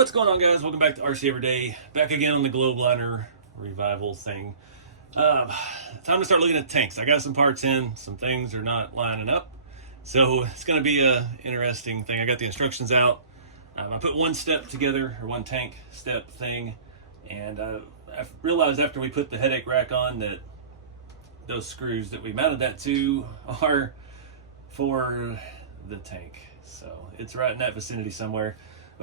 What's going on, guys? Welcome back to RC Everyday. Back again on the Globe Liner revival thing. Time to start looking at tanks. I got some parts in. Some things are not lining up. So it's going to be a interesting thing. I got the instructions out. I put one step together, or one tank step thing. And I realized after we put the headache rack on that those screws that we mounted that to are for the tank. So it's right in that vicinity somewhere.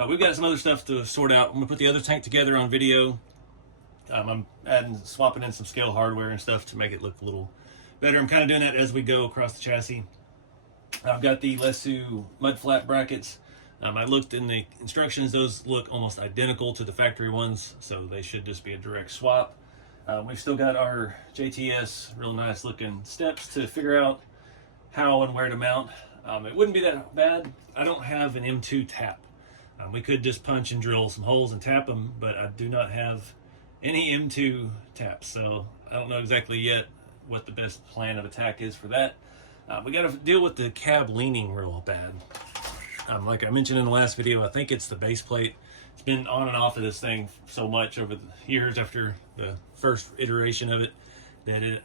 We've got some other stuff to sort out. I'm going to put the other tank together on video. I'm swapping in some scale hardware and stuff to make it look a little better. I'm kind of doing that as we go across the chassis. I've got the Lesu mud flap brackets. I looked in the instructions. Those look almost identical to the factory ones, so they should just be a direct swap. We've still got our JTS real nice looking steps to figure out how and where to mount. It wouldn't be that bad. I don't have an M2 tap. We could just punch and drill some holes and tap them, but I do not have any M2 taps, so I don't know exactly yet what the best plan of attack is for that. We got to deal with the cab leaning real bad. Like I mentioned in the last video, I think it's the base plate. It's been on and off of this thing so much over the years after the first iteration of it that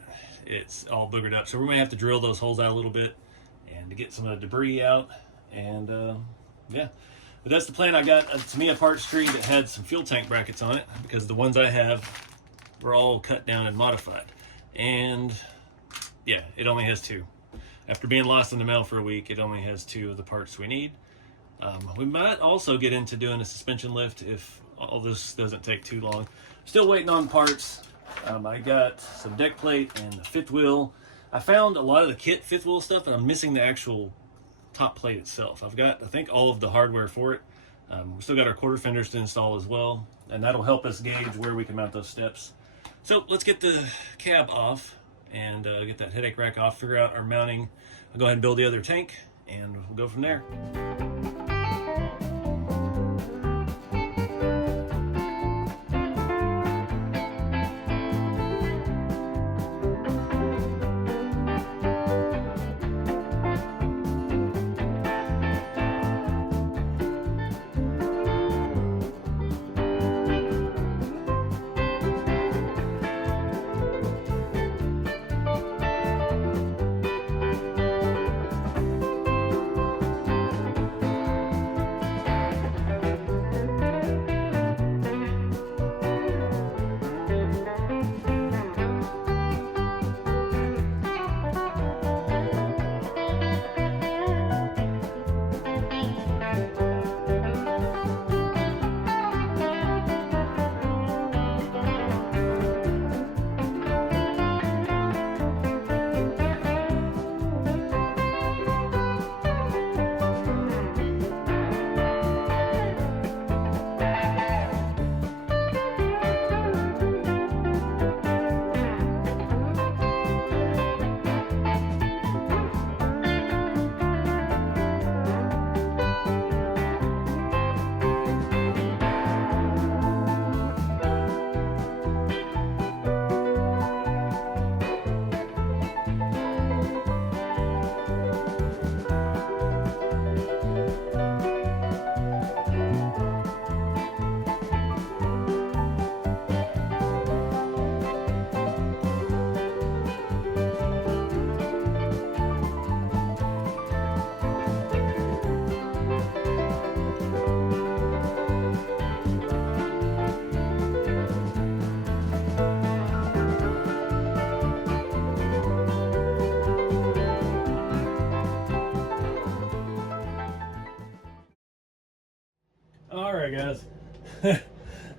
it's all boogered up. So we're going to have to drill those holes out a little bit and to get some of the debris out. And yeah. But that's the plan. I got a Tamiya parts tree that had some fuel tank brackets on it because the ones I have were all cut down and modified. And yeah, it only has two. After being lost in the mail for a week, it only has two of the parts we need. We might also get into doing a suspension lift if all this doesn't take too long. Still waiting on parts. I got some deck plate and the fifth wheel. I found a lot of the kit fifth wheel stuff, and I'm missing the actual top plate itself. I've got, I think, all of the hardware for it. We still got our quarter fenders to install as well, and that'll help us gauge where we can mount those steps. So let's get the cab off and get that headache rack off, figure out our mounting. I'll go ahead and build the other tank, and we'll go from there. Alright, guys.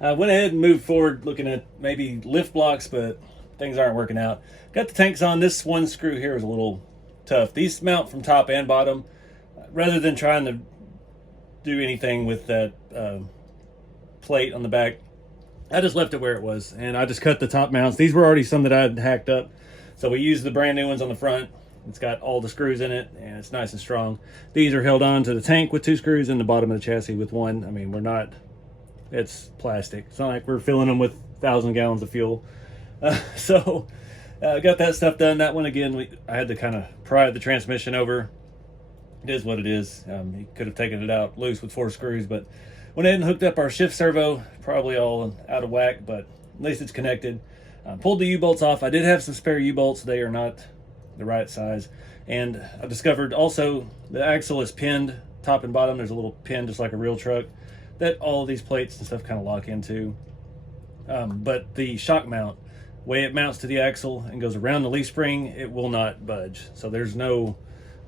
I went ahead and moved forward looking at maybe lift blocks, but things aren't working out. Got the tanks on. This one screw here is a little tough. These mount from top and bottom. Rather than trying to do anything with that plate on the back, I just left it where it was, and I just cut the top mounts. These were already some that I had hacked up, so we used the brand new ones on the front. It's got all the screws in it, and it's nice and strong. These are held on to the tank with two screws, and the bottom of the chassis with one. I mean, we're not, it's plastic. It's not like we're filling them with 1,000 gallons of fuel. So got that stuff done. That one, again, I had to kind of pry the transmission over. It is what it is. He could have taken it out loose with 4 screws, but Went ahead and hooked up our shift servo, probably all out of whack, but at least it's connected. Pulled the U-bolts off. I did have some spare U-bolts. They are not the right size. And I discovered also the axle is pinned top and bottom. There's a little pin just like a real truck that all of these plates and stuff kind of lock into. But the shock mount, way it mounts to the axle and goes around the leaf spring, it will not budge. So there's no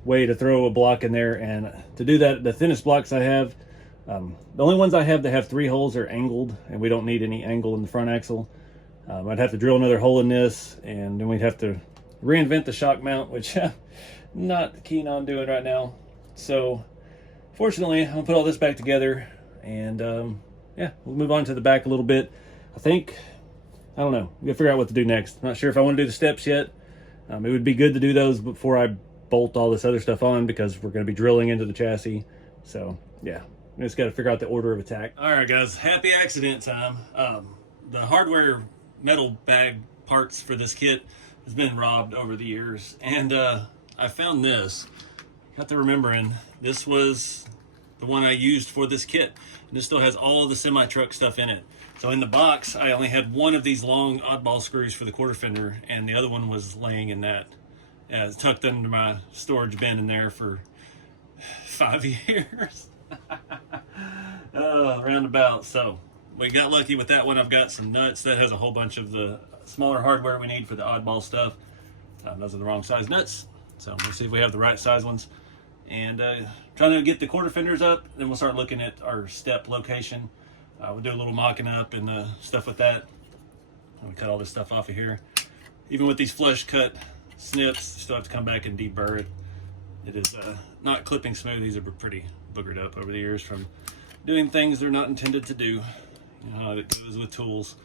way to throw a block in there. And to do that, the thinnest blocks I have, the only ones I have that have 3 holes are angled, and we don't need any angle in the front axle. I'd have to drill another hole in this, and then we'd have to reinvent the shock mount, which I'm not keen on doing right now. So fortunately, I'm gonna put all this back together, and yeah, we'll move on to the back a little bit. I don't know, we gotta figure out what to do next. I'm not sure if I want to do the steps yet. It would be good to do those before I bolt all this other stuff on, because we're going to be drilling into the chassis. So yeah, we just got to figure out the order of attack. All right, guys, happy accident time. The hardware metal bag parts for this kit has been robbed over the years, and I found this. Got to remembering this was the one I used for this kit, and this still has all of the semi-truck stuff in it. So in the box, I only had one of these long oddball screws for the quarter fender, and the other one was laying in that, tucked under my storage bin in there for 5 years. Roundabout. So we got lucky with that one. I've got some nuts that has a whole bunch of the smaller hardware we need for the oddball stuff. Those are the wrong size nuts, so we'll see if we have the right size ones. And trying to get the quarter fenders up, then we'll start looking at our step location. We'll do a little mocking up and stuff with that. We cut all this stuff off of here. Even with these flush cut snips, you still have to come back and deburr it. It is not clipping smooth. These are pretty boogered up over the years from doing things they're not intended to do. You know how it goes with tools.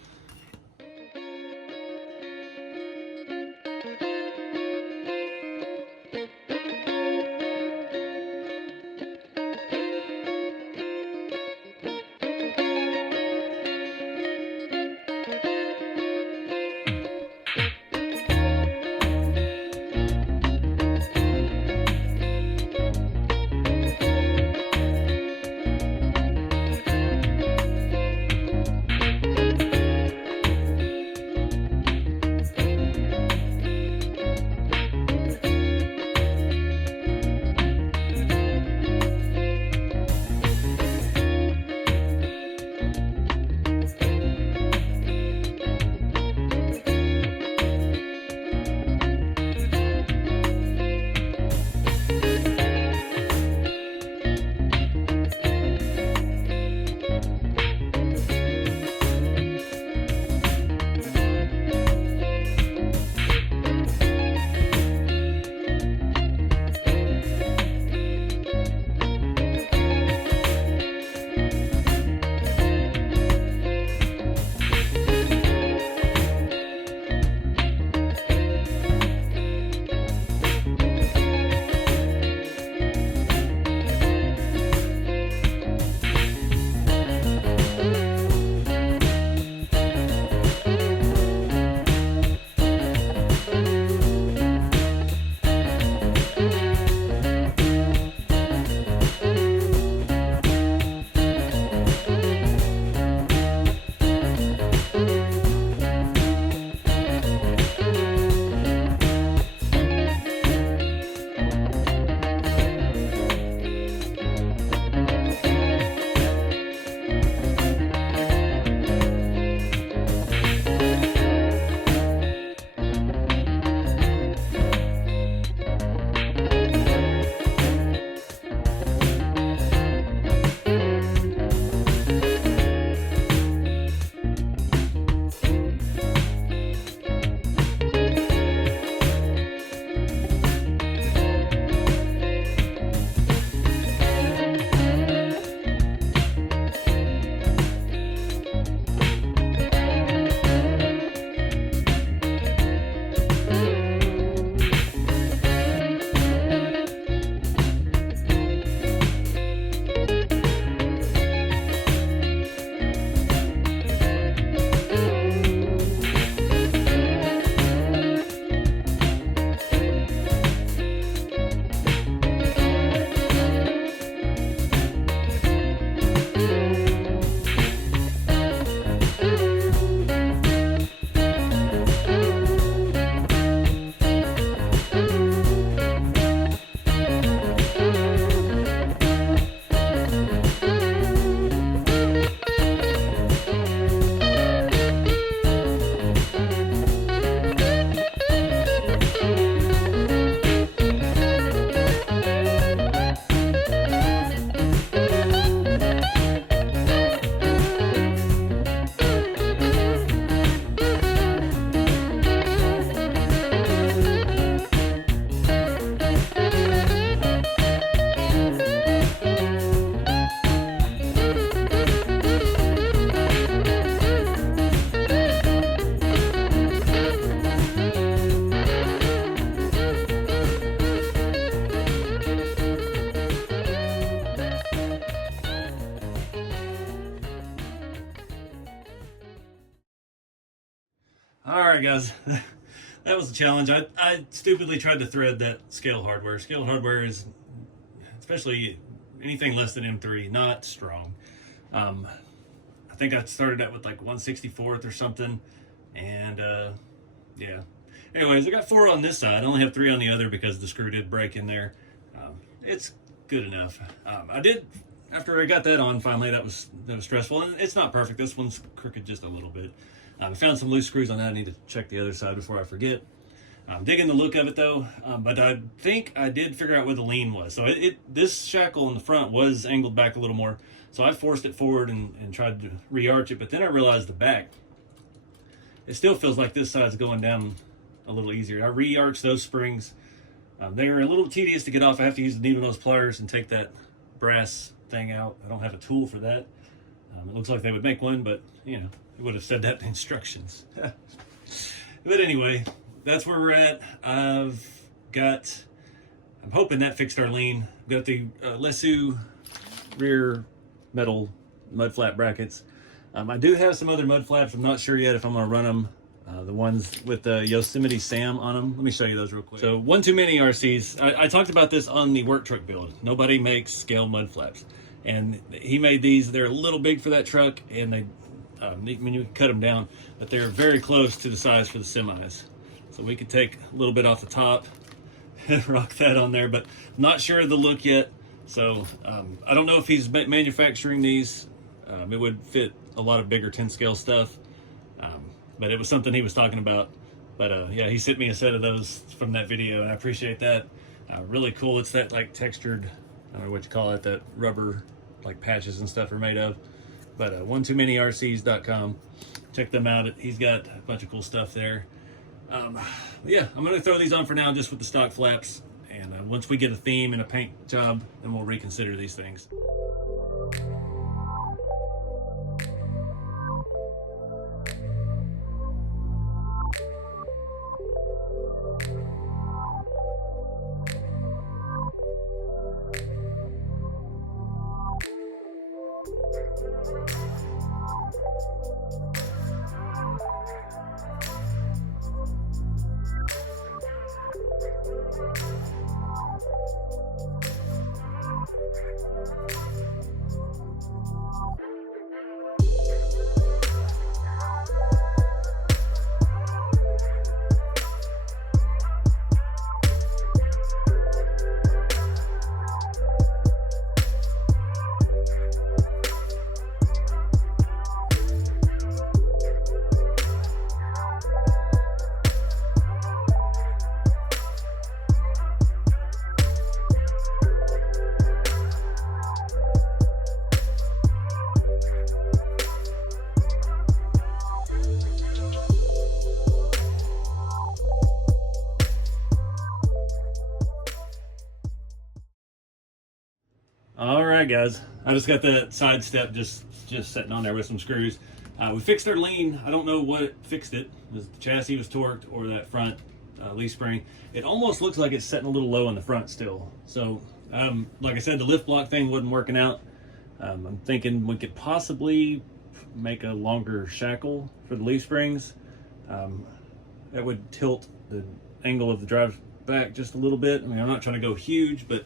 All right, guys. That was a challenge. I stupidly tried to thread that scale hardware. Scale hardware is, especially anything less than M3, not strong. I think I started out with like 1/64 or something, and yeah. Anyways, I got 4 on this side. I only have 3 on the other because the screw did break in there. It's good enough. I did, after I got that on finally, that was stressful, and it's not perfect. This one's crooked just a little bit. I found some loose screws on that. I need to check the other side before I forget. I'm digging the look of it though, but I think I did figure out where the lean was. So this shackle in the front was angled back a little more, so I forced it forward and tried to re-arch it, but then I realized the back, it still feels like this side's going down a little easier. I re-arched those springs. They were a little tedious to get off. I have to use the needle nose pliers and take that brass thing out. I don't have a tool for that. It looks like they would make one, but you know, it would have said that in instructions. But anyway, that's where we're at. I'm hoping that fixed our lean. Got the Lesu rear metal mud flap brackets. I do have some other mud flaps. I'm not sure yet if I'm going to run them. The ones with the Yosemite Sam on them. Let me show you those real quick. So one too many RCs. I talked about this on the work truck build. Nobody makes scale mud flaps. And he made these. They're a little big for that truck, and they, when you cut them down, but they're very close to the size for the semis. So we could take a little bit off the top and rock that on there, but I'm not sure of the look yet. So I don't know if he's manufacturing these. It would fit a lot of bigger 10 scale stuff, but it was something he was talking about. But yeah, he sent me a set of those from that video, and I appreciate that. Really cool. It's that like textured, I don't know what you call it, that rubber like patches and stuff are made of. But one2manyrcs.com, check them out. He's got a bunch of cool stuff there. Yeah, I'm going to throw these on for now just with the stock flaps, and once we get a theme and a paint job, then we'll reconsider these things. All right, guys, I just got that side step just sitting on there with some screws. We fixed our lean. I don't know what fixed it. The chassis was torqued or that front leaf spring. It almost looks like it's setting a little low in the front still. So like I said, the lift block thing wasn't working out. I'm thinking we could possibly make a longer shackle for the leaf springs. That would tilt the angle of the drive back just a little bit. I mean, I'm not trying to go huge, but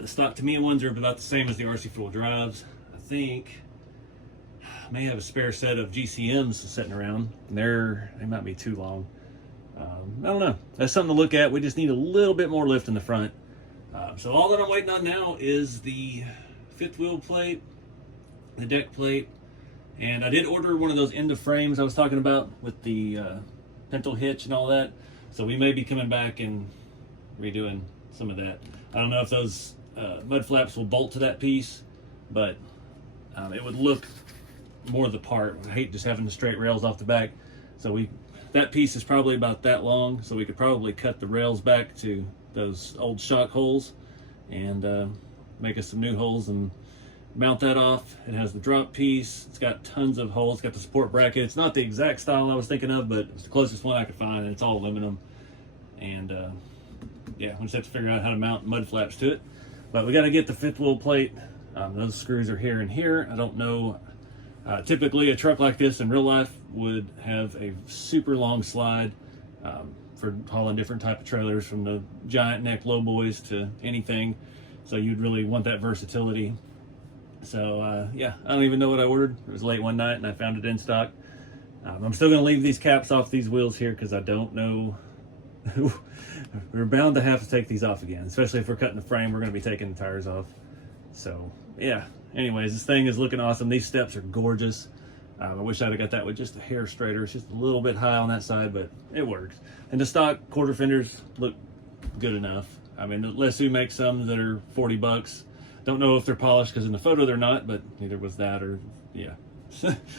the stock Tamiya ones are about the same as the RC four drives. I think I may have a spare set of GCMs sitting around, and they might be too long. I don't know. That's something to look at. We just need a little bit more lift in the front. So all that I'm waiting on now is the fifth wheel plate, the deck plate, and I did order one of those end of frames I was talking about with the pintle hitch and all that. So we may be coming back and redoing some of that. I don't know if those mud flaps will bolt to that piece, but it would look more the part. I hate just having the straight rails off the back. So that piece is probably about that long, so we could probably cut the rails back to those old shock holes and make us some new holes and mount that off. It has the drop piece. It's got tons of holes. It's got the support bracket. It's not the exact style I was thinking of, but it's the closest one I could find, and it's all aluminum. And yeah, we just have to figure out how to mount mud flaps to it. But we got to get the fifth wheel plate. Those screws are here and here. I don't know. Typically a truck like this in real life would have a super long slide for hauling different type of trailers, from the giant neck low boys to anything. So you'd really want that versatility. So yeah, I don't even know what I ordered. It was late one night and I found it in stock. I'm still going to leave these caps off these wheels here because I don't know. We're bound to have to take these off again, especially if we're cutting the frame. We're going to be taking the tires off. So yeah, anyways, this thing is looking awesome. These steps are gorgeous. I wish I'd have got that with just a hair straighter. It's just a little bit high on that side, but it works. And the stock quarter fenders look good enough. I mean, Lesu makes some that are 40 bucks. Don't know if they're polished because in the photo they're not, but neither was that, or yeah.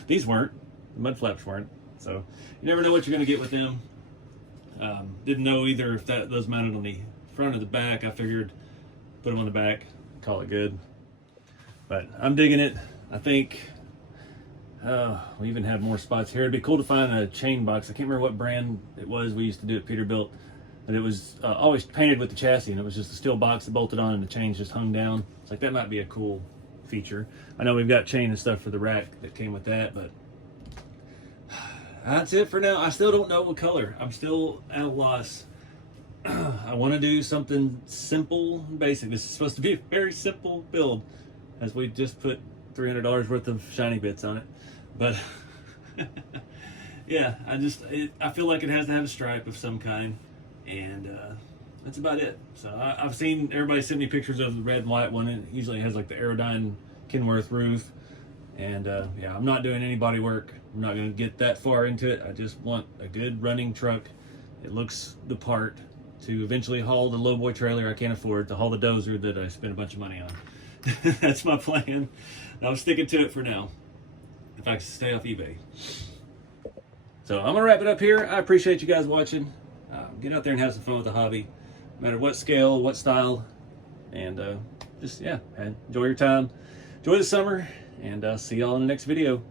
These weren't. The mud flaps weren't. So you never know what you're going to get with them. Didn't know either if those mounted on the front or the back. I figured put them on the back, call it good. But I'm digging it. I think we even have more spots here. It'd be cool to find a chain box. I can't remember what brand it was we used to do at Peterbilt, but it was always painted with the chassis, and it was just a steel box that bolted on and the chains just hung down. It's like, that might be a cool feature. I know we've got chain and stuff for the rack that came with that, but that's it for now. I still don't know what color. I'm still at a loss. I want to do something simple and basic. This is supposed to be a very simple build, as we just put $300 worth of shiny bits on it. But yeah, I feel like it has to have a stripe of some kind, and that's about it. So I've seen everybody send me pictures of the red and white one, and it usually has like the Aerodyne Kenworth roof. And yeah, I'm not doing any body work. I'm not going to get that far into it. I just want a good running truck. It looks the part to eventually haul the lowboy trailer I can't afford, to haul the dozer that I spent a bunch of money on. That's my plan. I'm sticking to it for now, if I can stay off eBay. So I'm gonna wrap it up here. I appreciate you guys watching. Get out there and have some fun with the hobby, no matter what scale, what style, and just, yeah, enjoy your time, enjoy the summer, and I'll see y'all in the next video.